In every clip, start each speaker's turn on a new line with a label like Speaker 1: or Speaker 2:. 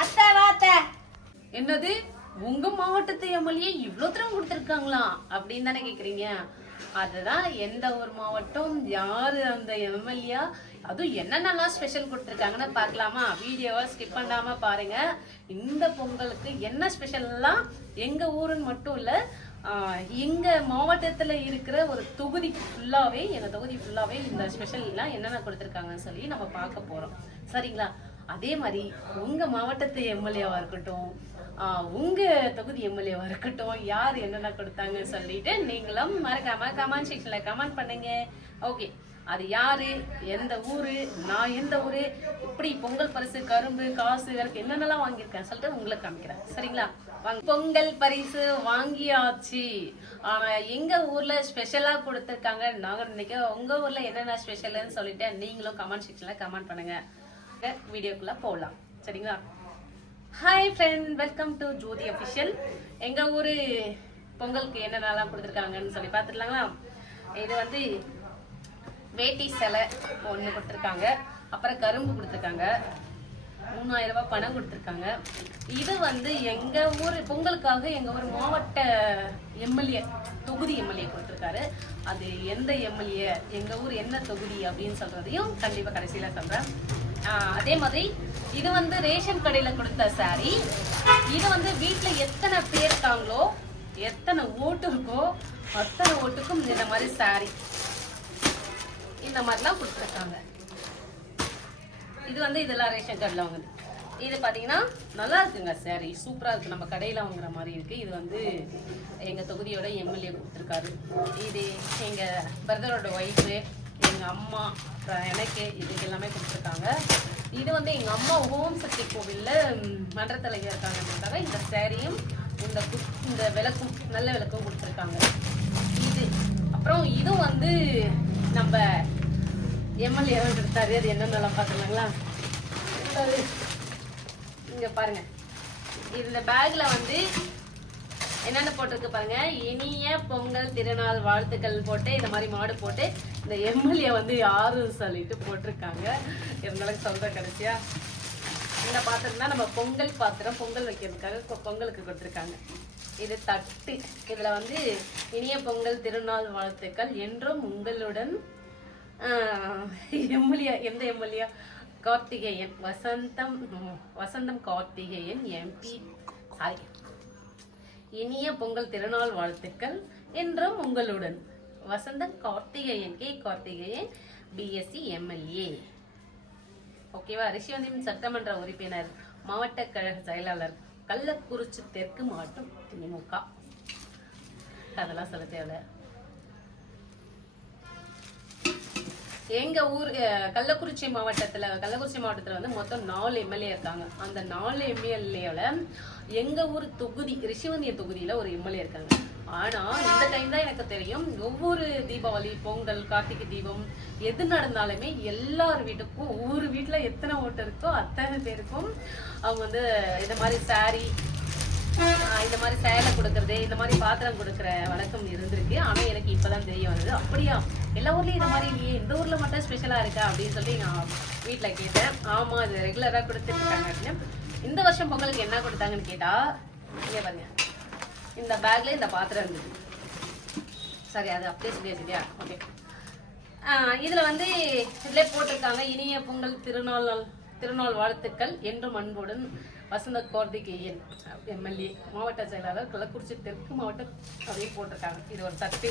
Speaker 1: அத்தை வாத்த என்னது? உங்க மாவட்டத்து எம்எல்ஏ இவ்வளோ தூரம் கொடுத்துருக்காங்களா? அப்படின்னு தானே கேக்குறீங்க. அதுதான் எந்த ஒரு மாவட்டம் யாரு அந்த எம்எல்ஏ அதுவும் என்னென்னலாம் ஸ்பெஷல் கொடுத்துருக்காங்கன்னு பார்க்கலாமா? வீடியோவை ஸ்கிப் பண்ணாம பாருங்க. இந்த பொங்கலுக்கு என்ன ஸ்பெஷல்லாம் எங்க ஊருன்னு மட்டும் இல்ல எங்கள் மாவட்டத்தில் மாவட்டத்துல இருக்கிற ஒரு தொகுதி ஃபுல்லாவே எங்க தொகுதி ஃபுல்லாவே இந்த ஸ்பெஷல் எல்லாம் என்னென்ன கொடுத்துருக்காங்கன்னு சொல்லி நம்ம பார்க்க போறோம். சரிங்களா? அதே மாதிரி உங்க மாவட்டத்து எம்எல்ஏவா இருக்கட்டும் உங்கள் உங்க தொகுதி எம்எல்ஏவா இருக்கட்டும் யார் என்னென்ன கொடுத்தாங்கன்னு சொல்லிட்டு நீங்களும் மறக்காம கமெண்ட் செக்ஷன்ல கமெண்ட் பண்ணுங்க. ஓகே அது யாரு? எந்த ஊரு? நான் எந்த ஊரு? இப்படி பொங்கல் பரிசு கரும்பு காசு எனக்கு என்னென்னலாம் வாங்கியிருக்கேன் சொல்லிட்டு உங்களுக்கு காமிக்கிறேன். சரிங்களா? வாங்க. பொங்கல் பரிசு வாங்கியாச்சு. ஆனா எங்க ஊர்ல ஸ்பெஷலா கொடுத்துருக்காங்க. நாங்க நினைக்க உங்க ஊர்ல என்னென்ன ஸ்பெஷல்னு சொல்லிட்டு நீங்களும் கமெண்ட் செக்ஷன்ல கமெண்ட் பண்ணுங்க. வீடியோக்குள்ள போகலாம் சரிங்களா? Hi friend welcome to Jothi official எங்கள் ஊர் பொங்கலுக்கு என்னென்னலாம் கொடுத்துருக்காங்கன்னு சொல்லி பார்த்துடலாங்களா? இது வந்து வேட்டி சிலை ஒன்று கொடுத்துருக்காங்க. அப்புறம் கரும்பு கொடுத்துருக்காங்க. மூணாயிரம் ரூபாய் பணம் கொடுத்துருக்காங்க. இது வந்து எங்க ஊர் பொங்கலுக்காக எங்க ஊர் மாவட்ட எம்எல்ஏ தொகுதி எம்எல்ஏ கொடுத்துருக்காரு. அது எந்த எம்எல்ஏ எங்க ஊர் என்ன தொகுதி அப்படின்னு சொல்றதையும் கண்டிப்பா கடைசியில சொல்றேன். அதே மாதிரி இது வந்து ரேஷன் கடையில கொடுத்த சாரி இது வந்து வீட்டுல எத்தனை பேர் இருக்காங்களோ எத்தனை ஓட்டு இருக்கோ அத்தனை ஓட்டுக்கும் இந்த மாதிரி சாரி இந்த மாதிரிலாம் கொடுத்துருக்காங்க. இது வந்து இதெல்லாம் ரேஷன் கார்டில் வாங்குது. இது பார்த்தீங்கன்னா நல்லா இருக்குங்க சாரி சூப்பராக இருக்குது நம்ம கடையில் வாங்குற மாதிரி இருக்குது இது வந்து எங்கள் தொகுதியோட எம்எல்ஏ கொடுத்துருக்காரு. இது எங்கள் பிரதரோட ஒய்ஃபு எங்கள் அம்மா அப்புறம் எனக்கு இதுக்கு எல்லாமே கொடுத்துருக்காங்க. இது வந்து எங்கள் அம்மா ஓம் சக்தி கோவிலில் மன்றத்தலைவர் இருக்காங்கன்றதுக்காக இந்த சேரீயும் இந்த கு- இந்த விளக்கும் நல்ல விளக்கும் கொடுத்துருக்காங்க. இது அப்புறம் இதுவும் வந்து நம்ம எம்எல்ஏ எடுத்தாரு. அது என்னென்னலாம் பார்த்துருந்தாங்களா இங்க பாருங்க. இந்த பேக்ல வந்து என்னென்ன போட்டிருக்கு பாருங்க. இனிய பொங்கல் திருநாள் வாழ்த்துக்கள் போட்டு இந்த மாதிரி மாடு போட்டு இந்த எம்எல்ஏ வந்து யாரும் சொல்லிட்டு போட்டிருக்காங்க. இருந்தாலும் சொல்ற கடைசியா. இந்த பாத்திரம் தான் நம்ம பொங்கல் பாத்திரம் பொங்கல் வைக்கிறதுக்காக பொங்கலுக்கு கொடுத்துருக்காங்க. இது தட்டு இதில் வந்து இனிய பொங்கல் திருநாள் வாழ்த்துக்கள் என்றும் உங்களுடன் எம்எல்ஏ எந்த MLA? Karthikeyan Vasantham Vasantham Karthikeyan MP sorry. இனிய பொங்கல் திருநாள் வாழ்த்துக்கள் என்றும் உங்களுடன் Vasantham Karthikeyan K Karthikeyan BSc MLA. ஓகேவா? ரிஷிவந்தின் சட்டமன்ற உறுப்பினர் மாவட்ட கழக செயலாளர் கள்ளக்குறிச்சி தெற்கு மாவட்டம் திமுக அதெல்லாம் சொல்ல தேவை எங்க ஊர் கள்ளக்குறிச்சி மாவட்டத்துல கள்ளக்குறிச்சி மாவட்டத்துல வந்து மொத்தம் நாலு எம்எல்ஏ இருக்காங்க. அந்த நாலு எம்எல்ஏல எங்க ஊர் தொகுதி ரிஷிவந்திய தொகுதியில ஒரு எம்எல்ஏ இருக்காங்க. ஆனா இந்த டைம் தான் எனக்கு தெரியும் ஒவ்வொரு தீபாவளி பொங்கல் கார்த்திகை தீபம் எது நடந்தாலுமே எல்லார் வீட்டுக்கும் ஒவ்வொரு வீட்டுல எத்தனை ஓட்டு இருக்கோ அத்தனை பேருக்கும் அவங்க வந்து இந்த மாதிரி saree இந்த மாதிரி சேலை கொடுக்கறது இந்த மாதிரி பாத்திரம் கொடுக்கற வழக்கம் இருந்திருக்கு. ஆனா எனக்கு இப்பதான் தெரிய வந்தது. அப்படியா? எல்லா ஊர்லயும் இந்த மாதிரி இல்லையே? இந்த ஊர்ல மட்டும் ஸ்பெஷலா இருக்கா? அப்படின்னு சொல்லி நான் வீட்ல கேட்டேன். ஆமா இது ரெகுலரா கொடுத்துருக்காங்க அப்படின்னு. இந்த வருஷம் பொங்கலுக்கு என்ன கொடுத்தாங்கன்னு கேட்டா இங்க பாருங்க. இந்த பேக்ல இந்த பாத்திரம் இருந்தது. சரி அது அப்படியே சொல்லியா சரியா ஓகே இதுல வந்து இதுல போட்டிருக்காங்க. இனிய பொங்கல் திருநாள். திருநாள் வாழ்த்துக்கள் என்றும் அன்புடன் வசந்த கார்த்திகேயன் எம்எல்ஏ மாவட்ட செயலாளர் கள்ளக்குறிச்சி தெற்கு மாவட்டம் அதையும் போட்டிருக்காங்க. இது ஒரு தட்டு.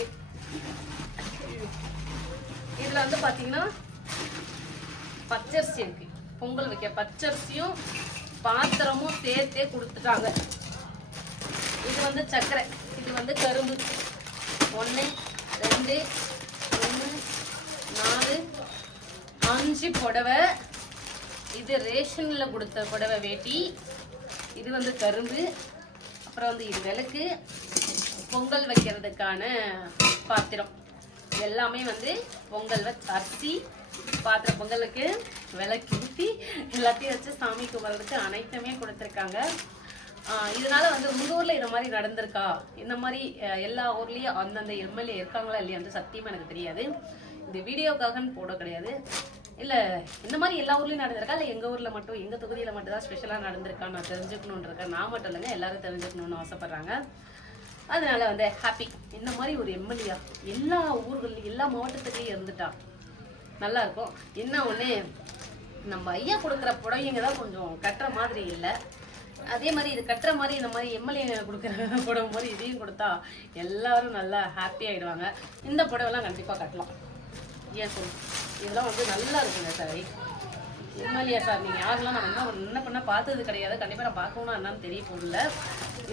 Speaker 1: இதில் வந்து பார்த்தீங்கன்னா பச்சரிசி இருக்கு. பொங்கல் வைக்க பச்சரிசியும் பாத்திரமும் சேர்த்தே கொடுத்துட்டாங்க. இது வந்து சர்க்கரை இது வந்து கரும்பு. ஒன்று ரெண்டு மூணு நாலு அஞ்சு புடவை இது ரேஷனில் கொடுத்த புடவை வேட்டி. இது வந்து கரும்பு அப்புறம் வந்து இது விளக்கு. பொங்கல் வைக்கிறதுக்கான பாத்திரம். எல்லாமே வந்து பொங்கல் வச்சு அரிசி பாத்திரம் பொங்கலுக்கு விளக்கு ஊற்றி எல்லாத்தையும் வச்சு சாமி கும்பிட்றதுக்கு அனைத்துமே கொடுத்துருக்காங்க. இதனால வந்து உங்கள் ஊரில் இந்த மாதிரி நடந்திருக்கா? இந்த மாதிரி எல்லா ஊர்லேயும் அந்தந்த எம்எல்ஏ இருக்காங்களா இல்லையா வந்து சத்தியமா எனக்கு தெரியாது. இந்த வீடியோக்காகன்னு போட கிடையாது. ஊர்ல இந்த மாதிரி எல்லா ஊர்லயும் நடந்திருக்கா? இல்ல எங்க ஊர்ல மட்டும் எங்க தொகுதியில மட்டும் தான் ஸ்பெஷலா நடந்திருக்கா நான் தெரிஞ்சுக்கணும்னு நான் மட்டும் இல்லைங்க எல்லாரும் தெரிஞ்சுக்கணும்னு ஆசைப்படுறாங்க. அதனால வந்து ஹாப்பி இந்த மாதிரி ஒரு எம்எல்ஏ எல்லா ஊர்கள்லயும் எல்லா மாவட்டத்துலயும் இருந்துட்டா நல்லா இருக்கும். என்ன ஒண்ணு நம்ம ஐயா கொடுக்குற புடவைங்க தான் கொஞ்சம் கட்டுற மாதிரி இல்லை. அதே மாதிரி இது கட்டுற மாதிரி இந்த மாதிரி எம்எல்ஏ கொடுக்குற புடவை மாதிரி இதையும் கொடுத்தா எல்லாரும் நல்லா ஹாப்பி ஆயிடுவாங்க. இந்த புடவைலாம் கண்டிப்பாக கட்டலாம். ஏன் இதெல்லாம் வந்து நல்லா இருக்குங்க சாரி. எம்எல்ஏ சார் நீங்கள் யாரெல்லாம் நான் என்ன என்ன பண்ண பார்த்தது கிடையாது. கண்டிப்பாக நான் பார்க்கணும்னா என்னன்னு தெரிய போடல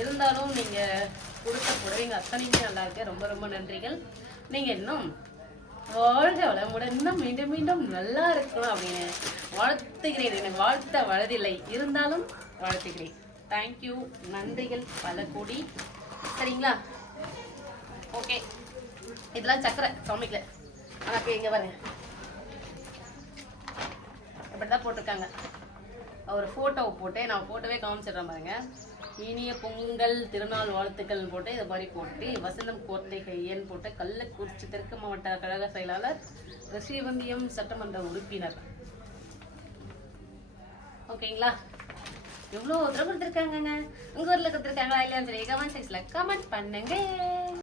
Speaker 1: இருந்தாலும் நீங்கள் கொடுத்த புடவைங்க அத்தனையுமே நல்லா இருக்கு. ரொம்ப ரொம்ப நன்றிகள். நீங்கள் இன்னும் வாழ்க வளமுடன் இன்னும் மீண்டும் மீண்டும் நல்லா இருக்கணும் அப்படின்னு வாழ்த்துகிறேன். எனக்கு வாழ்த்த வளதில்லை இருந்தாலும் வாழ்த்துகிறேன். தேங்க்யூ நன்றிகள் பல கோடி. சரிங்களா? ஓகே இதெல்லாம் சக்கரை சமைக்கல. எனக்கு இங்கே வரேன் இப்படிதான் போட்டிருக்காங்க. அவர் ஃபோட்டோவை போட்டு நான் ஃபோட்டோவே காமிச்சிடுறேன் பாருங்க. இனிய பொங்கல் திருநாள் வாழ்த்துக்கள் போட்டு இது மாதிரி போட்டு வசந்தம் கோட்டைகையன் போட்டு கள்ளக்குறிச்சி தெற்கு மாவட்ட கழக செயலாளர் ரிஷிவந்தியம் சட்டமன்ற உறுப்பினர். ஓகேங்களா? எவ்வளோ தூரம் கொடுத்துருக்காங்கங்க? உங்க ஊரில் கொடுத்துருக்காங்களா இல்லையான்னு சொல்லி கமெண்ட் செக்ஸில் கமெண்ட் பண்ணுங்க.